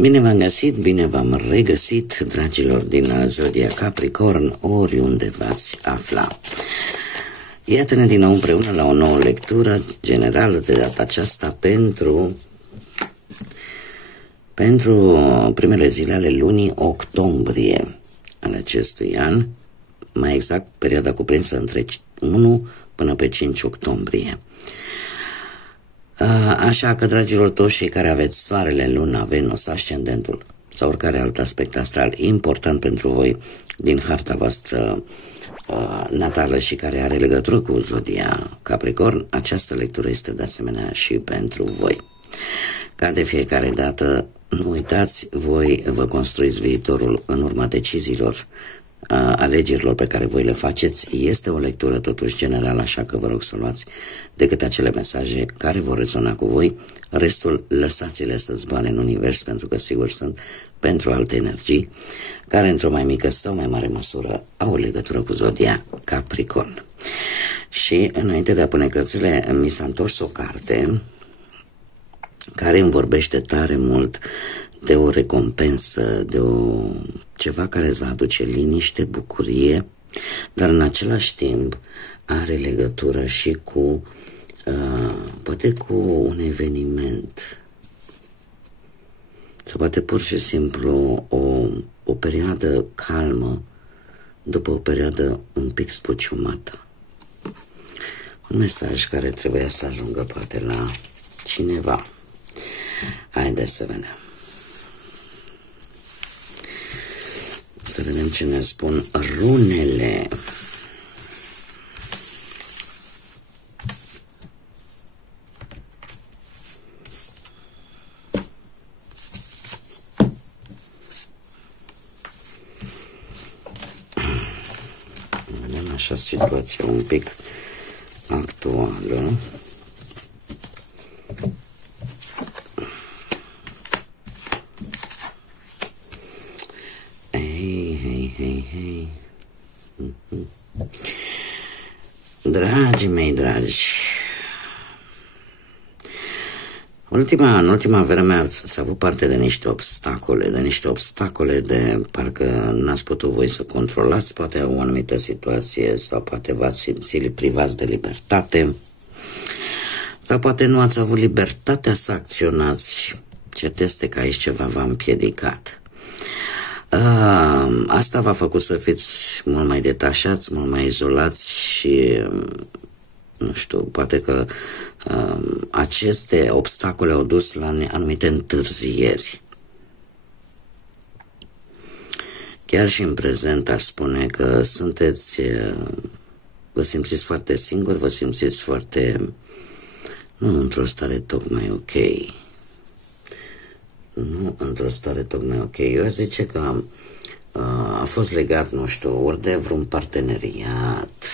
Bine v-am găsit, bine v-am regăsit, dragilor din Zodia Capricorn, oriunde v-ați afla. Iată-ne din nou împreună la o nouă lectură generală, de data aceasta pentru primele zile ale lunii octombrie ale acestui an, mai exact perioada cuprinsă între 1 până pe 5 octombrie. Așa că, dragilor, toți cei care aveți soarele, luna, Venus, ascendentul sau oricare alt aspect astral important pentru voi din harta voastră natală și care are legătură cu Zodia Capricorn, această lectură este de asemenea și pentru voi. Ca de fiecare dată, nu uitați, voi vă construiți viitorul în urma deciziilor, alegerilor pe care voi le faceți. Este o lectură totuși generală, așa că vă rog să luați decât acele mesaje care vor rezona cu voi. Restul lăsați-le să zboare în univers, pentru că sigur sunt pentru alte energii care într-o mai mică sau mai mare măsură au legătură cu Zodia Capricorn. Și înainte de a pune cărțile, mi s-a întors o carte care îmi vorbește tare mult de o recompensă, de ceva care îți va aduce liniște, bucurie, dar în același timp are legătură și cu, poate cu un eveniment, sau poate pur și simplu o perioadă calmă după o perioadă un pic spuciumată. Un mesaj care trebuia să ajungă poate la cineva. Haideți să vedem. Să vedem ce ne spun runele. Vedem așa situația un pic actuală. Hei. Dragii mei dragi, în ultima vreme ați avut parte de niște obstacole, de parcă n-ați putut voi să controlați poate o anumită situație, sau poate v-ați simțit privați de libertate, sau poate nu ați avut libertatea să acționați. Cert este că aici ceva v-a împiedicat. Asta v-a făcut să fiți mult mai detașați, mult mai izolați și, nu știu, poate că aceste obstacole au dus la anumite întârzieri. Chiar și în prezent aș spune că vă simțiți foarte singuri, vă simțiți foarte, nu într-o stare tocmai ok. Eu aș zice că a fost legat, nu știu, ori de vreun parteneriat,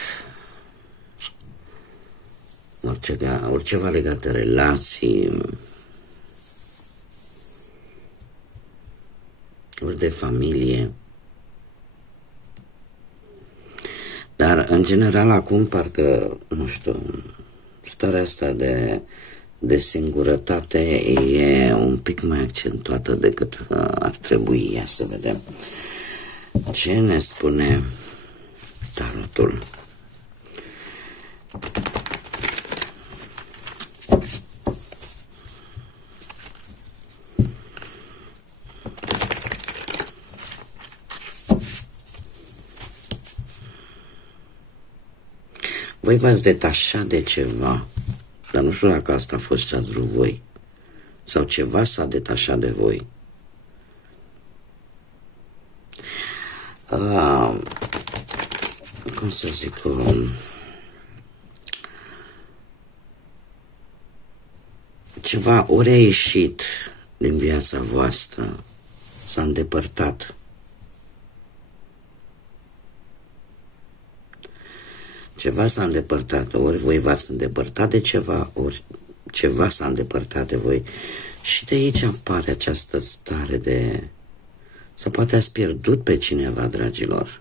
oriceva legat de relații, ori de familie. Dar, în general, acum, parcă, nu știu, starea asta de singurătate e un pic mai accentuată decât ar trebui. Ia să vedem ce ne spune tarotul. Voi v-ați detașat de ceva, dar nu știu dacă asta a fost ce ați vrut voi, sau ceva s-a detașat de voi. Cum să zic, ceva ori a ieșit din viața voastră, s-a îndepărtat. Ceva s-a îndepărtat, ori voi v-ați îndepărtat de ceva, ori ceva s-a îndepărtat de voi. Și de aici apare această stare de... Sau poate ați pierdut pe cineva, dragilor.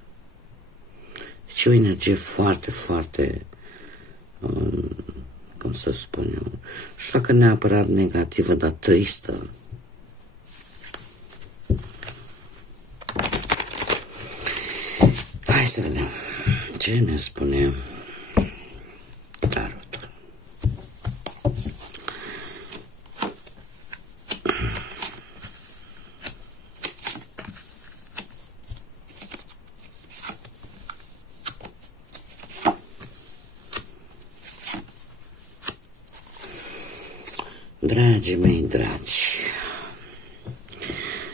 Deci e o energie foarte, foarte... cum să spun eu... Nu știu dacă neapărat negativă, dar tristă. să vedem ce ne spune tarotul. Dragii mei dragi,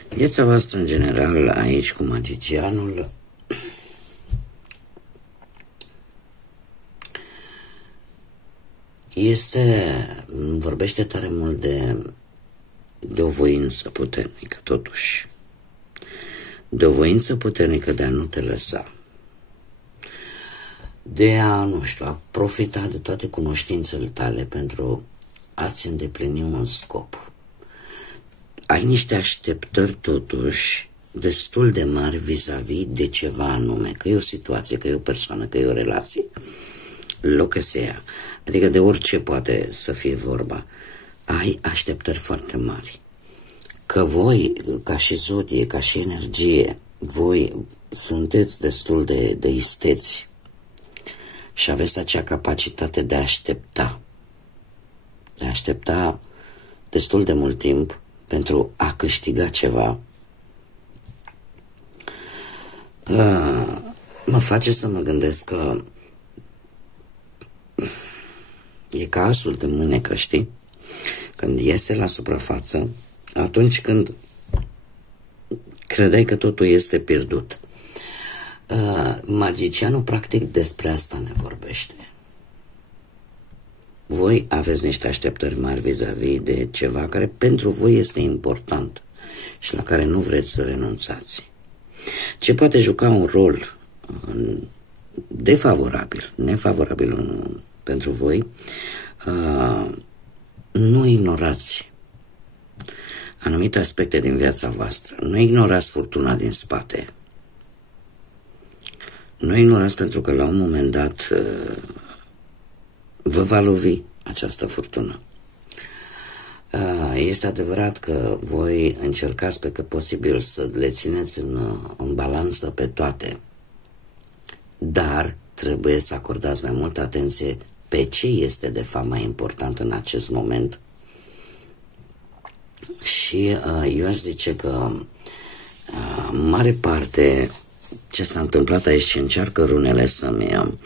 viața voastră în general aici cu magicianul vorbește tare mult de o voință puternică, totuși. De o voință puternică de a nu te lăsa. De a, nu știu, a profita de toate cunoștințele tale pentru a-ți îndeplini un scop. Ai niște așteptări totuși destul de mari vis-a-vis de ceva anume, că e o situație, că e o persoană, că e o relație, locă se ia. Adică de orice poate să fie vorba. Ai așteptări foarte mari. Că voi, ca și zodie, ca și energie, voi sunteți destul de isteți și aveți acea capacitate de a aștepta. De a aștepta destul de mult timp pentru a câștiga ceva. Mă face să mă gândesc că e ca asul de mânecă, știi? Când iese la suprafață, atunci când credeai că totul este pierdut. Magicianul practic despre asta ne vorbește. Voi aveți niște așteptări mari vis-a-vis de ceva care pentru voi este important și la care nu vreți să renunțați. Ce poate juca un rol nefavorabil pentru voi, nu ignorați anumite aspecte din viața voastră. Nu ignorați furtuna din spate. Nu ignorați pentru că la un moment dat vă va lovi această furtună. Este adevărat că voi încercați pe cât posibil să le țineți în balanță pe toate, dar trebuie să acordați mai multă atenție pe ce este de fapt mai important în acest moment. Și eu aș zice că mare parte ce s-a întâmplat aici, ce încearcă runele să-mi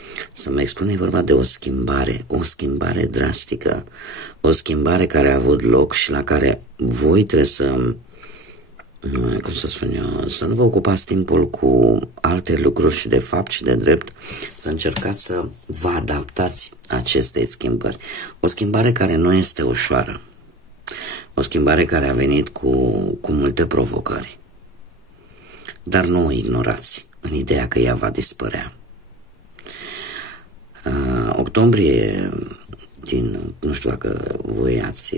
expună, e vorba de o schimbare drastică, o schimbare care a avut loc și la care voi trebuie să, cum să spun eu, să nu vă ocupați timpul cu alte lucruri și de fapt și de drept, să încercați să vă adaptați acestei schimbări. O schimbare care nu este ușoară, o schimbare care a venit cu multe provocări. Dar nu o ignorați în ideea că ea va dispărea. Octombrie, nu știu dacă voi ați,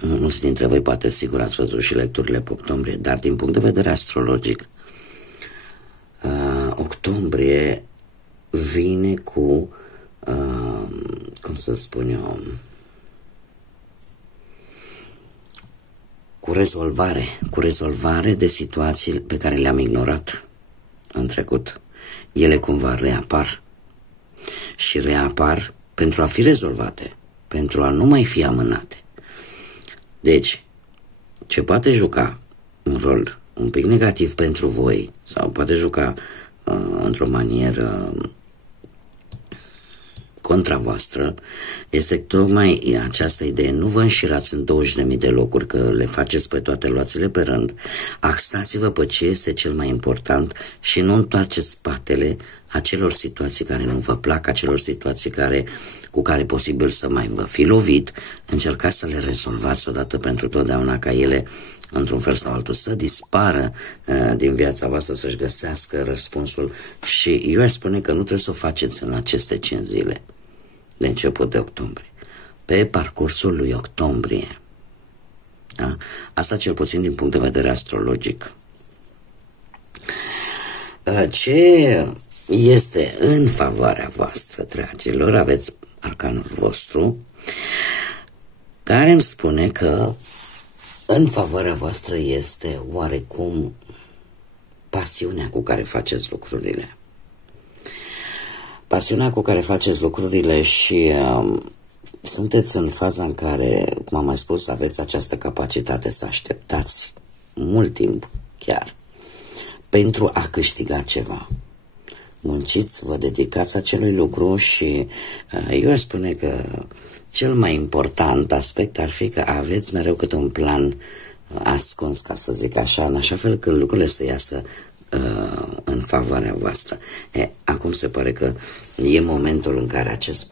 mulți dintre voi poate sigur ați văzut și lecturile pe octombrie, dar din punct de vedere astrologic, octombrie vine cu, cum să spun eu, cu rezolvare de situații pe care le-am ignorat în trecut. Ele cumva reapar și reapar pentru a fi rezolvate, pentru a nu mai fi amânate. Deci, ce poate juca un rol un pic negativ pentru voi sau poate juca într-o manieră contra voastră, este tocmai această idee. Nu vă înșirați în 20.000 de locuri, că le faceți pe toate, luați-le pe rând. Axați-vă pe ce este cel mai important și nu întoarceți spatele acelor situații care nu vă plac, acelor situații cu care posibil să mai vă fi lovit. Încercați să le rezolvați odată pentru totdeauna, ca ele într-un fel sau altul să dispară din viața voastră, să-și găsească răspunsul. Și eu aș spune că nu trebuie să o faceți în aceste 5 zile de început de octombrie, pe parcursul lui octombrie. Da? Asta cel puțin din punct de vedere astrologic. Ce este în favoarea voastră, dragilor? Aveți arcanul vostru, care îmi spune că în favoarea voastră este oarecum pasiunea cu care faceți lucrurile. Pasiunea cu care faceți lucrurile și sunteți în faza în care, cum am mai spus, aveți această capacitate să așteptați mult timp chiar pentru a câștiga ceva. Munciți, vă dedicați acelui lucru și eu aș spune că cel mai important aspect ar fi că aveți mereu câte un plan ascuns, ca să zic așa, în așa fel că lucrurile să iasă în favoarea voastră. Acum se pare că e momentul în care acest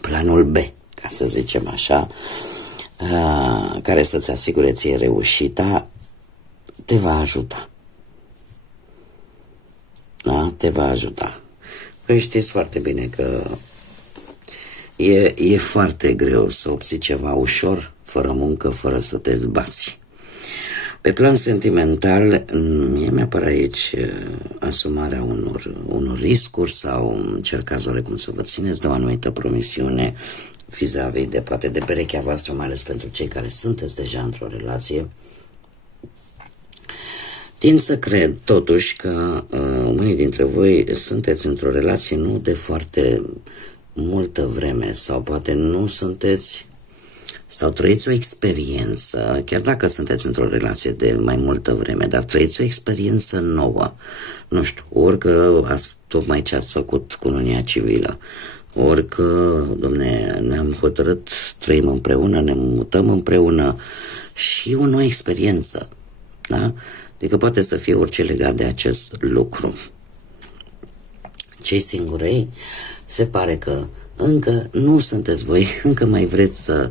planul B, ca să zicem așa, care să-ți asigure ție reușita, te va ajuta. Da? Te va ajuta. Păi știți foarte bine că e foarte greu să obții ceva ușor, fără muncă, fără să te zbați. Pe plan sentimental, mie mi-apare aici asumarea unor riscuri sau încercați oarecum să vă țineți de o anumită promisiune vis-a-vis de poate de perechea voastră, mai ales pentru cei care sunteți deja într-o relație. Tind să cred totuși că unii dintre voi sunteți într-o relație nu de foarte multă vreme sau poate nu sunteți sau trăiți o experiență, chiar dacă sunteți într-o relație de mai multă vreme, dar trăiți o experiență nouă. Nu știu, ori că tocmai ce ați făcut cununia civilă, ori că, domne, ne-am hotărât, trăim împreună, ne mutăm împreună și o nouă experiență. Da? Adică poate să fie orice legat de acest lucru. Cei singurei, se pare că încă nu sunteți voi, încă mai vreți să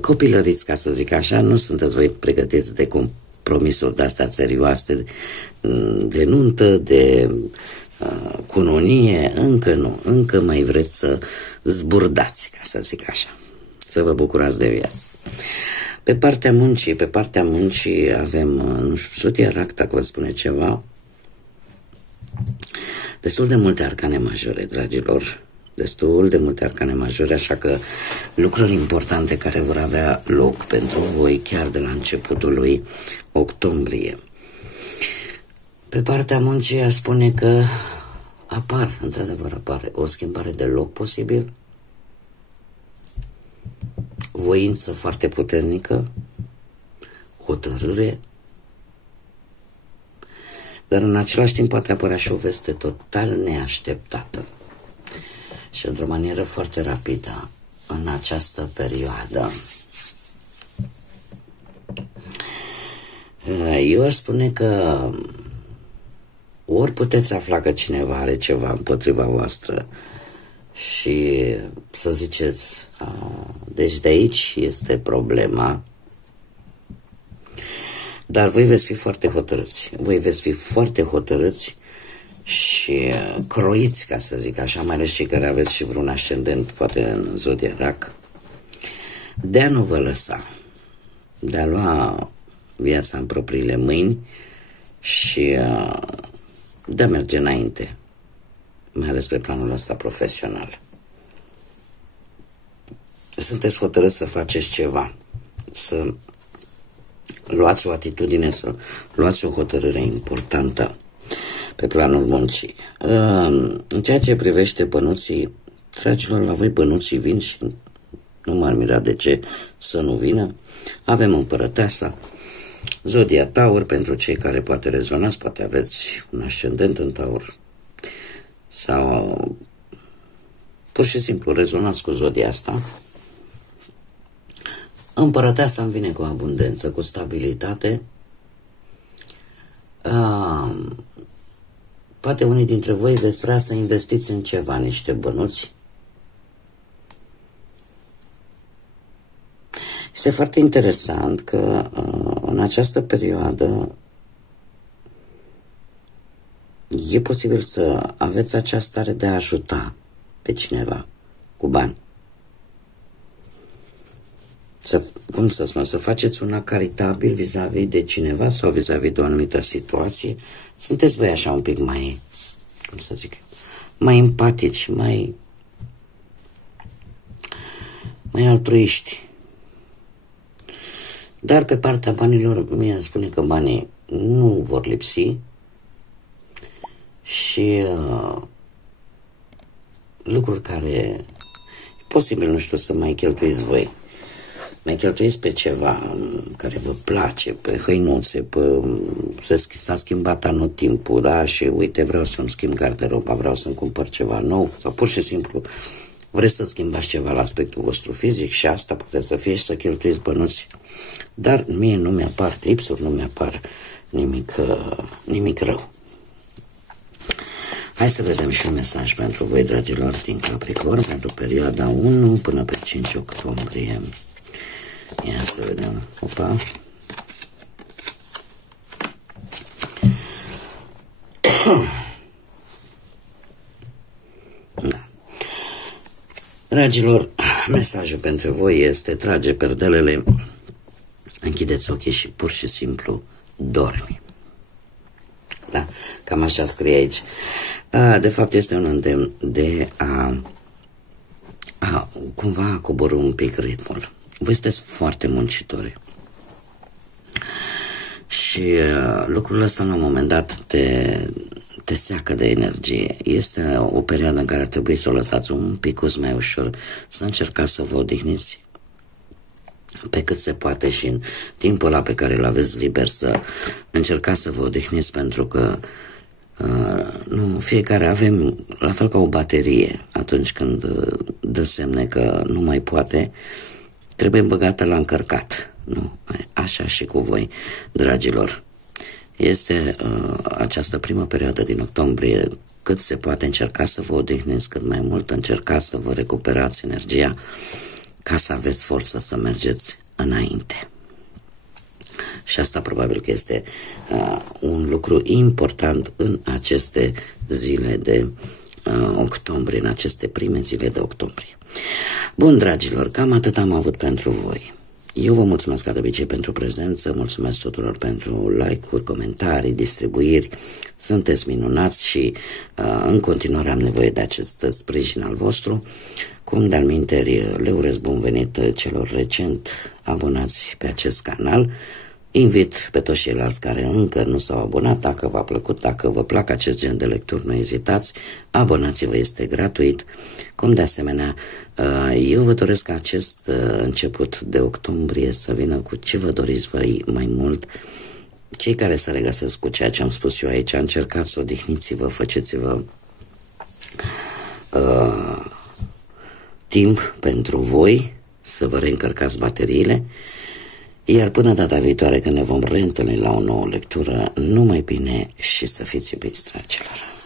copilăriți, ca să zic așa, nu sunteți voi pregătiți de compromisuri de-astea serioase, de nuntă, de cununie, încă nu, încă mai vreți să zburdați, ca să zic așa, să vă bucurați de viață. Pe partea muncii avem, nu știu, Zodia Rac, dacă vă spune ceva, destul de multe arcane majore, dragilor, destul de multe arcane majore, așa că lucruri importante care vor avea loc pentru voi chiar de la începutul lui octombrie. Pe partea muncii aș spune că într-adevăr apare o schimbare de loc posibil, voință foarte puternică, hotărâre, dar în același timp poate apărea și o veste total neașteptată și într-o manieră foarte rapidă în această perioadă. Eu aș spune că ori puteți afla că cineva are ceva împotriva voastră și să ziceți, deci de aici este problema, dar voi veți fi foarte hotărâți. Voi veți fi foarte hotărâți și croiți, ca să zic așa, mai ales cei care aveți și vreun ascendent, poate în Zodia Rac, de a nu vă lăsa, de a lua viața în propriile mâini și de a merge înainte, mai ales pe planul ăsta profesional. Sunteți hotărâți să faceți ceva, să luați o atitudine, să luați o hotărâre importantă pe planul muncii. În ceea ce privește bănuții, dragilor, la voi bănuții vin și nu m-ar mira de ce să nu vină. Avem Împărăteasa, Zodia Taur, pentru cei care poate rezonați, poate aveți un ascendent în Taur sau pur și simplu rezonați cu zodia asta. Împărăteasa îmi vine cu abundență, cu stabilitate. Poate unii dintre voi veți vrea să investiți în ceva, niște bănuți. Este foarte interesant că în această perioadă e posibil să aveți această stare de a ajuta pe cineva cu bani. Să faceți un act caritabil vis-a-vis de cineva sau vis-a-vis de o anumită situație. Sunteți voi așa un pic mai, mai empatici, mai altruiști. Dar pe partea banilor, mie spune că banii nu vor lipsi și lucruri care e posibil, nu știu, să mai cheltuiți voi. Mai cheltuiți pe ceva care vă place, pe hăinuțe, s-a schimbat anotimpul, da? Și uite, vreau să-mi schimb garderoba, vreau să-mi cumpăr ceva nou, sau pur și simplu vreți să schimbați ceva la aspectul vostru fizic și asta poate să fie și să cheltuiți bănuți. Dar mie nu mi-apar lipsuri, nu mi-apar nimic rău. Hai să vedem și un mesaj pentru voi, dragilor, din Capricorn, pentru perioada 1 până pe 5 octombrie. Ia să vedem. Opa. Da. Dragilor, mesajul pentru voi este: trage perdelele, închideți ochii și pur și simplu dormi. Da, cam așa scrie aici. De fapt este un îndemn de a cumva coborî un pic ritmul. Voi sunteți foarte muncitori și lucrul ăsta la un moment dat te seacă de energie. Este o perioadă în care ar trebui să o lăsați un pic mai ușor, să încercați să vă odihniți pe cât se poate și în timpul ăla pe care îl aveți liber să încercați să vă odihniți, pentru că nu, fiecare avem, la fel ca o baterie, atunci când dă semne că nu mai poate, trebuie băgată la încărcat. Nu? Așa și cu voi, dragilor. Este această primă perioadă din octombrie, cât se poate încercați să vă odihniți cât mai mult, încercați să vă recuperați energia ca să aveți forță să mergeți înainte. Și asta probabil că este un lucru important în aceste zile de octombrie, în aceste prime zile de octombrie. Bun, dragilor, cam atât am avut pentru voi. Eu vă mulțumesc ca de obicei pentru prezență, mulțumesc tuturor pentru like-uri, comentarii, distribuiri. Sunteți minunați și în continuare am nevoie de acest sprijin al vostru. Cum de-al minteri, le urez bun venit celor recent abonați pe acest canal. Invit pe toți ceilalți care încă nu s-au abonat, dacă v-a plăcut, dacă vă plac acest gen de lecturi, nu ezitați, abonați-vă, este gratuit. Cum de asemenea, eu vă doresc ca acest început de octombrie să vină cu ce vă doriți voi mai mult. Cei care se regăsesc cu ceea ce am spus eu aici, încercați să odihniți-vă, faceți-vă timp pentru voi, să vă reîncărcați bateriile. Iar până data viitoare, când ne vom reîntâlni la o nouă lectură, numai bine și să fiți iubiți, dragilor!